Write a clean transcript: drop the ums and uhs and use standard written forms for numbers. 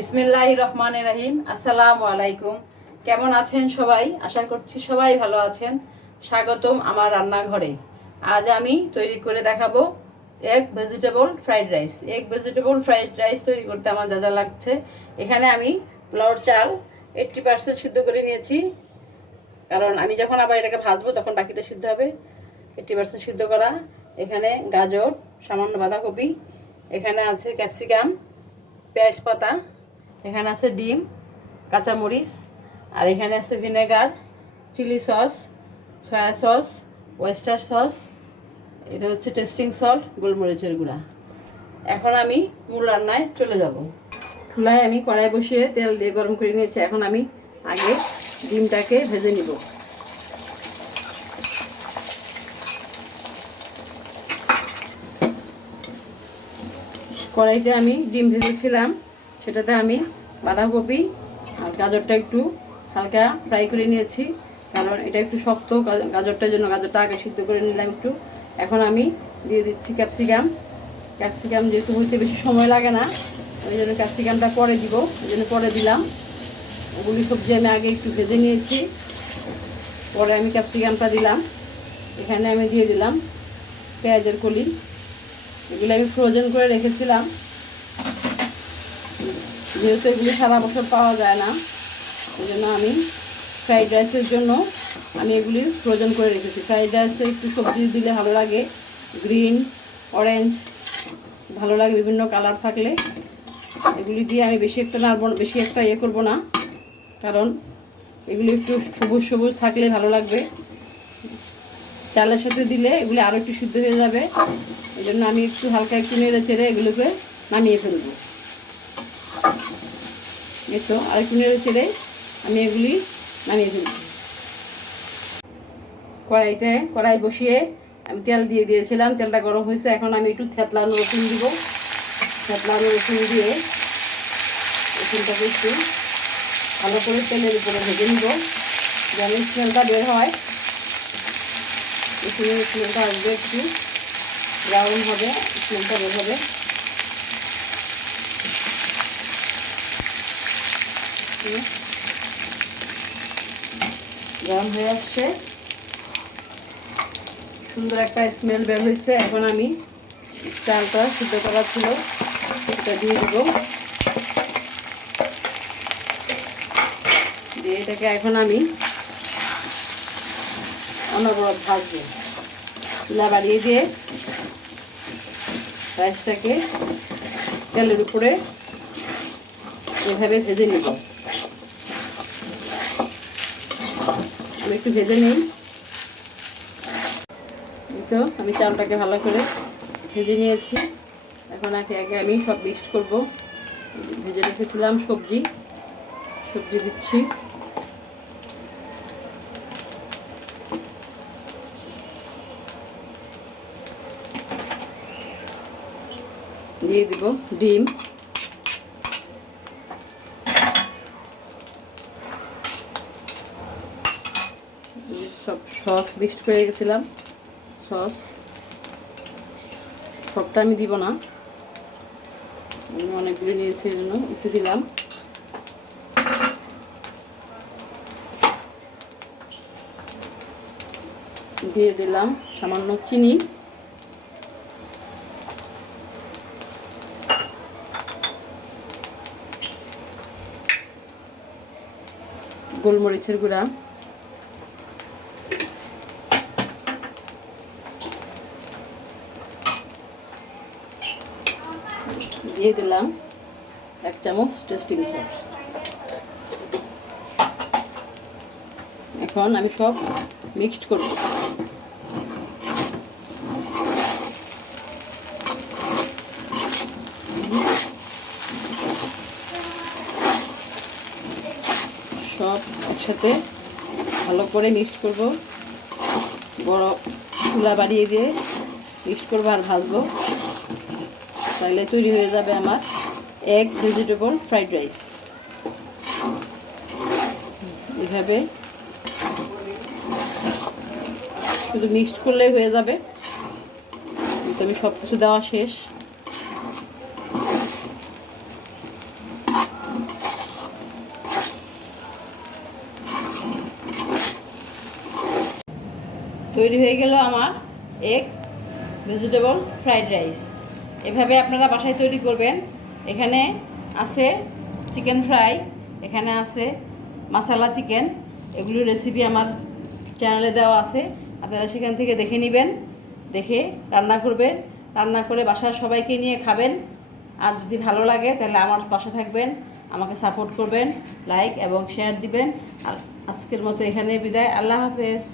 বিসমিল্লাহির রহমানির রহিম। আসসালামু আলাইকুম। কেমন আছেন সবাই? আশা করছি সবাই ভালো আছেন। স্বাগতম আমার রান্নাঘরে। আজ আমি তৈরি করে দেখাবো egg vegetable fried rice. Egg vegetable fried rice তৈরি করতে আমার যা যা লাগছে, এখানে আমি পোলাওর চাল 80% সিদ্ধ করে নিয়েছি, কারণ আমি যখন আবার এটাকে ভাজবো তখন বাকিটা সিদ্ধ হবে। 80% সিদ্ধ করা। এখানে গাজর, সামান্য বাঁধাকপি, এখানে আছে ক্যাপসিকাম, পেঁয়াজ পাতা, এখানে আছে ডিম, কাঁচামরিচ, আর এখানে আছে vinegar, chilli sauce, soya sauce, oyster sauce, এটা হচ্ছে টেস্টিং সল্ট, গোলমরিচের গুঁড়া। এখন আমি মূল রান্নায় চলে যাব। চুলায় আমি কড়াই বসিয়ে তেল দিয়ে গরম করে নিয়েছি। এখন আমি আগে ডিমটাকে ভেজে নিব। কড়াইতে আমি ডিম ভেজেছিলাম, সেটাতে আমি বাঁধাকপি আর গাজরটা একটু হালকা ফ্রাই করে নিয়েছি, কারণ এটা একটু শক্ত গাজরটার জন্য। গাজরটা আগে সিদ্ধ করে নিলাম একটু। এখন আমি দিয়ে দিচ্ছি ক্যাপসিকাম। ক্যাপসিকাম যেহেতু হইতে বেশি সময় লাগে না, ওই জন্য ক্যাপসিকামটা পরে দিব, ওই জন্য পরে দিলাম। ওগুলি সবজি আমি আগে একটু ভেজে নিয়েছি, পরে আমি ক্যাপসিকামটা দিলাম। এখানে আমি দিয়ে দিলাম পেঁয়াজের কলি। এগুলো আমি ফ্রোজেন করে রেখেছিলাম, যেহেতু এগুলি সারা বছর পাওয়া যায় না, ওই জন্য আমি ফ্রাইড রাইসের জন্য আমি এগুলি ফ্রোজেন করে রেখেছি। ফ্রাইড রাইসে একটু সবজি দিলে ভালো লাগে, গ্রিন, অরেঞ্জ ভালো লাগে, বিভিন্ন কালার থাকলে। এগুলি দিয়ে আমি বেশি একটা নাড়ব, বেশি একটা করবো না, কারণ এগুলি একটু সবুজ সবুজ থাকলে ভালো লাগবে। চালের সাথে দিলে এগুলি আরও একটু সিদ্ধ হয়ে যাবে। এই জন্য আমি একটু হালকা একটু নেড়ে ছেড়ে এগুলোকে নামিয়ে ফেলবো। এই তো আরেকটু নেড়ে ছেড়ে আমি এগুলি নামিয়ে ফেলবো। কড়াই বসিয়ে আমি তেল দিয়ে দিয়েছিলাম, তেলটা গরম হয়েছে। এখন আমি একটু থেতলানো রসুন দিব। থেতলানো রসুন দিয়ে রসুনটাকে একটু ভালো করে তেলের উপরে ভেজে নিব, যেন স্মেলটা বের হয়। রসুনের স্মেলটা আসবে, একটু ব্রাউন হবে, স্মেলটা বের হবে। গরম হয়ে আসছে, সুন্দর একটা স্মেল বের হয়েছে। এখন আমি চালটা সিদ্ধ করা ছিল সেটা দিয়ে দেব, দিয়ে এটাকে এখন আমি অনবরত ভাজবো। চুলা বাড়িয়ে দিয়ে রাইসটাকে তেলের উপরে এভাবে ভেজে নেব। আমি একটু ভেজে নিই। তো আমি চালটাকে ভালো করে ভেজে নিয়েছি। এখন একে একে আমি সব মিক্সড করব। ভেজে রেখেছিলাম সবজি দিচ্ছি। দিয়ে দিব ডিম, সব সস মিক্সড করে রেখেছিলাম। সস সবটা আমি দিব না, আমি অনেকগুলো নিয়েছি, এই জন্য একটু দিলাম। দিয়ে দিলাম সামান্য চিনি, গোলমরিচের গুঁড়া, দিয়ে দিলাম 1 চামচ টেস্টিং সল্ট। এখন আমি সব মিক্সড করব। সব একসাথে ভালো করে মিক্সড করব। বড় চুলা বাড়িয়ে দিয়ে মিক্সড করবো আর ভাজবো, তাহলে তৈরি হয়ে যাবে আমার এগ ভেজিটেবল ফ্রাইড রাইস। এভাবে শুধু মিক্সড করলেই হয়ে যাবে। আমি সব কিছু দেওয়া শেষ। তৈরি হয়ে গেল আমার এগ ভেজিটেবল ফ্রাইড রাইস। এভাবে আপনারা বাসায় তৈরি করবেন। এখানে আছে চিকেন ফ্রাই, এখানে আছে মশালা চিকেন, এগুলোর রেসিপি আমার চ্যানেলে দেওয়া আছে, আপনারা সেখান থেকে দেখে নেবেন, দেখে রান্না করবেন, রান্না করে বাসার সবাইকে নিয়ে খাবেন। আর যদি ভালো লাগে তাহলে আমার পাশে থাকবেন, আমাকে সাপোর্ট করবেন, লাইক এবং শেয়ার দিবেন। আজকের মতো এখানে বিদায়, আল্লাহ হাফেজ।